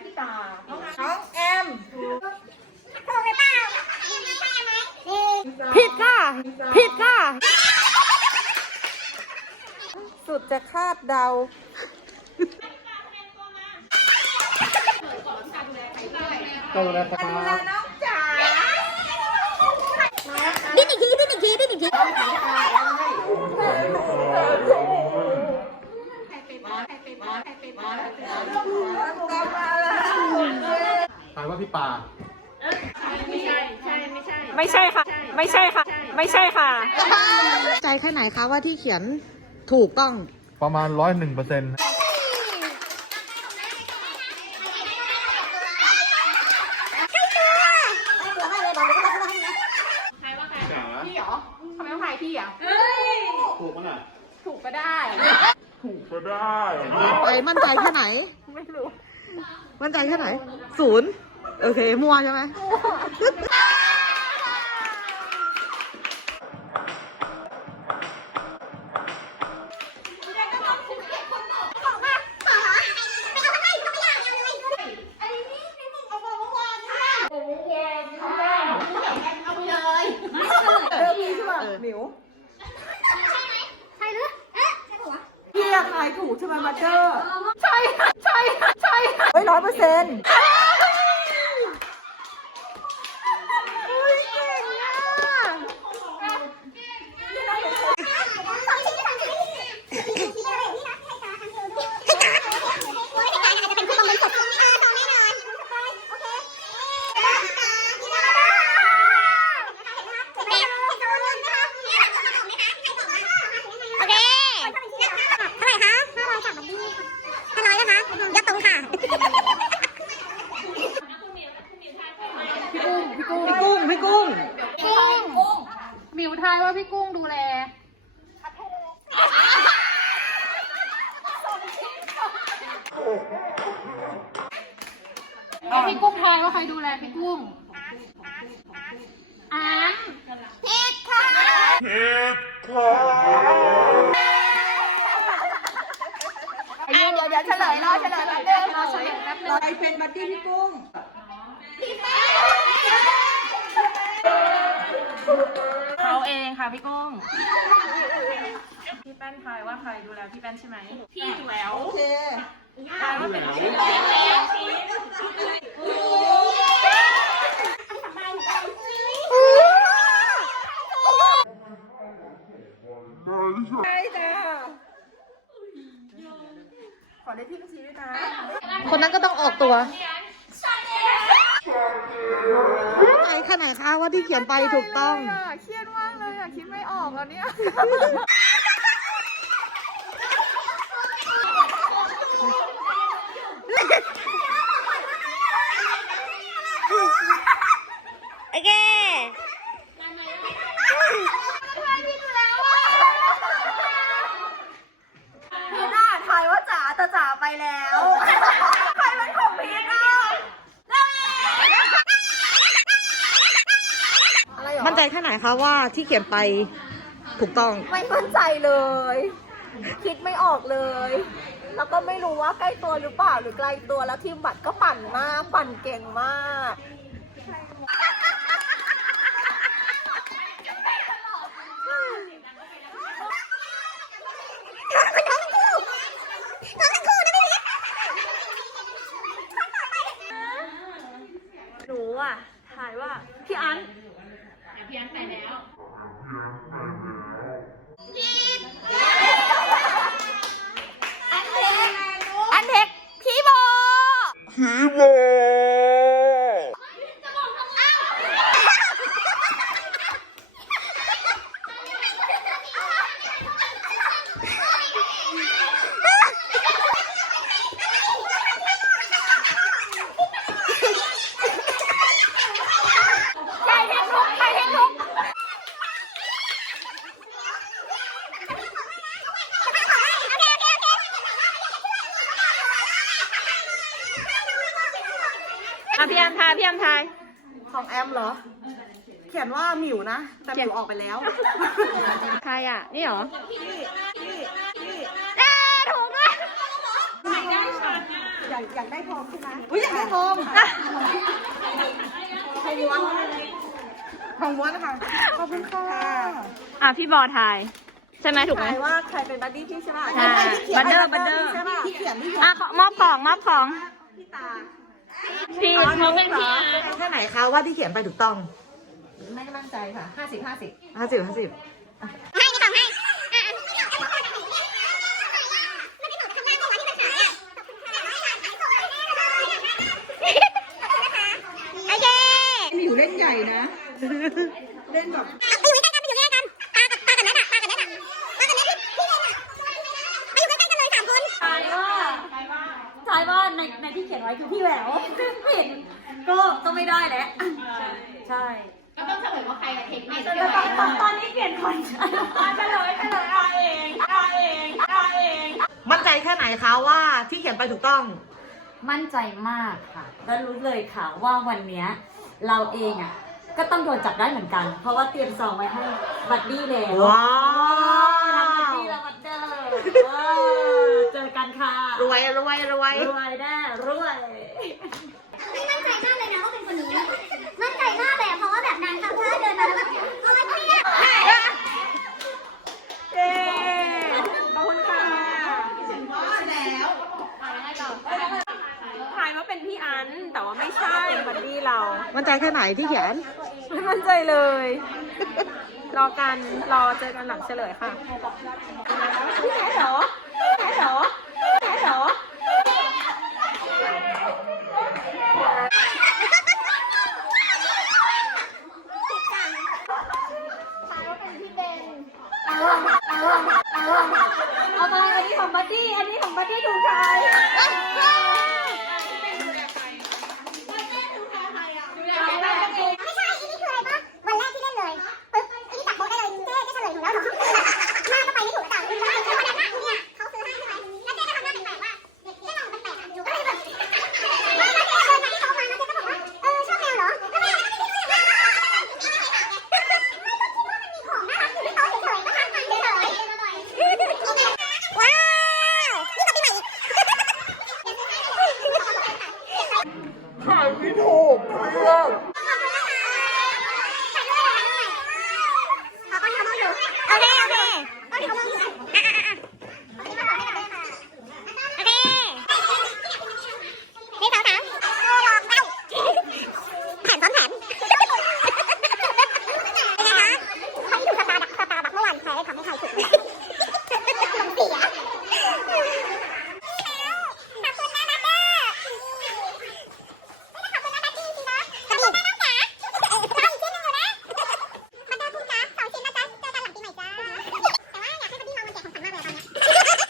พี่ตา น้องแอมผิดค่ะ ผิดค่ะ สุดจะคาดเดาตัวนะคกรัรุณาบน้องจ๋าดิ้นอีกทีดิ้นอีกทีดิ้นอีกทีถาม ว่าพี่ป่าไม่ใช่ค่ะ ไม่ใช่ค่ะ ไม่ใช่ค่ะใจแค่ไหนคะว่าที่เขียนถูกต้อง ประมาณร้อยหนึ่งเปอร์เซ็นต์พี่เหรอทำไมต้องถ่ายพี่อะถูกมั้งอะถูกก็ได้ใจมั่นใจแค่ไหน ไม่รู้ มั่นใจแค่ไหน ศูนย์ โอเค มัวใช่ไหมพี่อะทายถูกใช่ไหมมาเจอร์ใช่ค่ะใช่ค่ะใช่ค่ะเฮ้ยร้อยเปอร์เซ็นต์พี่กุ้ง พี่กุ้ง กุ้ง หมิวทายว่าพี่กุ้งดูแลแล้วพี่กุ้งทายว่าใครดูแลพี่กุ้งอันเดี๋ยวเดี๋ยวเฉลยรอเฉลยแป๊บนึงรอเฉลยแป๊บนึง ใครเป็นบัดดี้พี่กุ้ง ค่ะพี่กุ้งพี่แป้นทายว่าใครดูแลพี่แป้นใช่ไหมพี่อยู่แล้วโอเคทายว่าเป็นพี่ใช่จ้าขอได้ที่บัญชีด้วยนะคนนั้นก็ต้องออกตัวใจแค่ไหนคะว่าที่เขียนไปถูกต้อง เครียดมากเลยอะ คิดไม่ออกแล้วเนี่ย โอเค พีน่าทายว่าจ๋าแต่จ๋าไปแล้ว ใครเป็นของพีน่า มั่นใจแค่ไหนคะว่าที่เขียนไปถูกต้อง ไม่มั่นใจเลย คิดไม่ออกเลย แล้วก็ไม่รู้ว่าใกล้ตัวหรือเปล่าหรือไกลตัวแล้วทีมบัตรก็ปั่นมาก ปั่นเก่งมาก หนูอะถ่ายว่า พี่อันพี่อันไปแล้ว อันเทคพี่โบ ใครเทคทุกใครเทคทุก อะพี่อันทายพี่อันทาย ของแอมเหรอ เขียนว่าหมิวนะ แต่หมิวออกไปแล้ว ใครอะ นี่เหรอนี่นี่นี่เอ๊ะถูกด้วยอย่าากอยากได้ทองใช่ไหมอุ้ยอยากได้ทองทองม้วนทองม้วนค่ะขอบคุณค่ะอะพี่บอทาย ใช่ไหมถูกไหมทายว่าใครเป็นบัดดี้พี่ใช่ไหมใช่บัดเดอร์บัดเดอร์ใช่ป่ะที่เขียนที่อะขอมอบของมอบของพี่ตา พี่เขาเป็นพี่อาร์ตแค่ไหนคะว่าที่เขียนไปถูกต้องไม่มั่นใจค่ะห้าสิบห้าสิบห้าสิบห้าสิบให้นี่ของให้โอเคมีอยู่เล่นใหญ่นะ เล่นแบบไปอยู่ใกล้ๆกันไปอยู่ใกล้ๆกันปากับปากับแนทอะปากับแนทอะปากับแนทพี่เล่นอะไปอยู่ใกล้ๆกันเลยสามคนทายว่าทายว่าในในที่เขียนไว้คือพี่แหววซึ่งเห็น ก็ก็ไม่ได้แล้วใช่ก็ต้องเฉลยว่าใครกับเทคนิคแต่ตอนตอนตอนนี้เปลี่ยนคนเฉลยเฉลยเอาเองเอาเองเอาเอง มั่นใจแค่ไหนคะว่าที่เขียนไปถูกต้อง มั่นใจมากค่ะแล้วรู้เลยค่ะว่าวันเนี้ยเราเองอะก็ต้องโดนจับได้เหมือนกัน เพราะว่าเตรียมซองไว้ให้บัดดี้แล้วว้าทำบัดวดี้แล้วบัดเดอร์ว้าวเจอกันค่ะ รวยรวยรวยรวยแน่รวย มั่นใจมากเลยนะว่าเป็นคนนี้ มั่นใจมากเลยอะเพราะว่าแบบนางทำท่าเดินมาแล้วแบบโอ๊ยไม่ได้ เย้ขอบคุณค่ะทายว่าเป็นพี่อัน แต่ว่าไม่ใช่บัดดี้เรา มั่นใจแค่ไหนที่เขียน ไม่มั่นใจเลย รอกันรอเจอกันหลังเฉลยค่ะพี่ไหนเหรอพี่ไหนเหรอ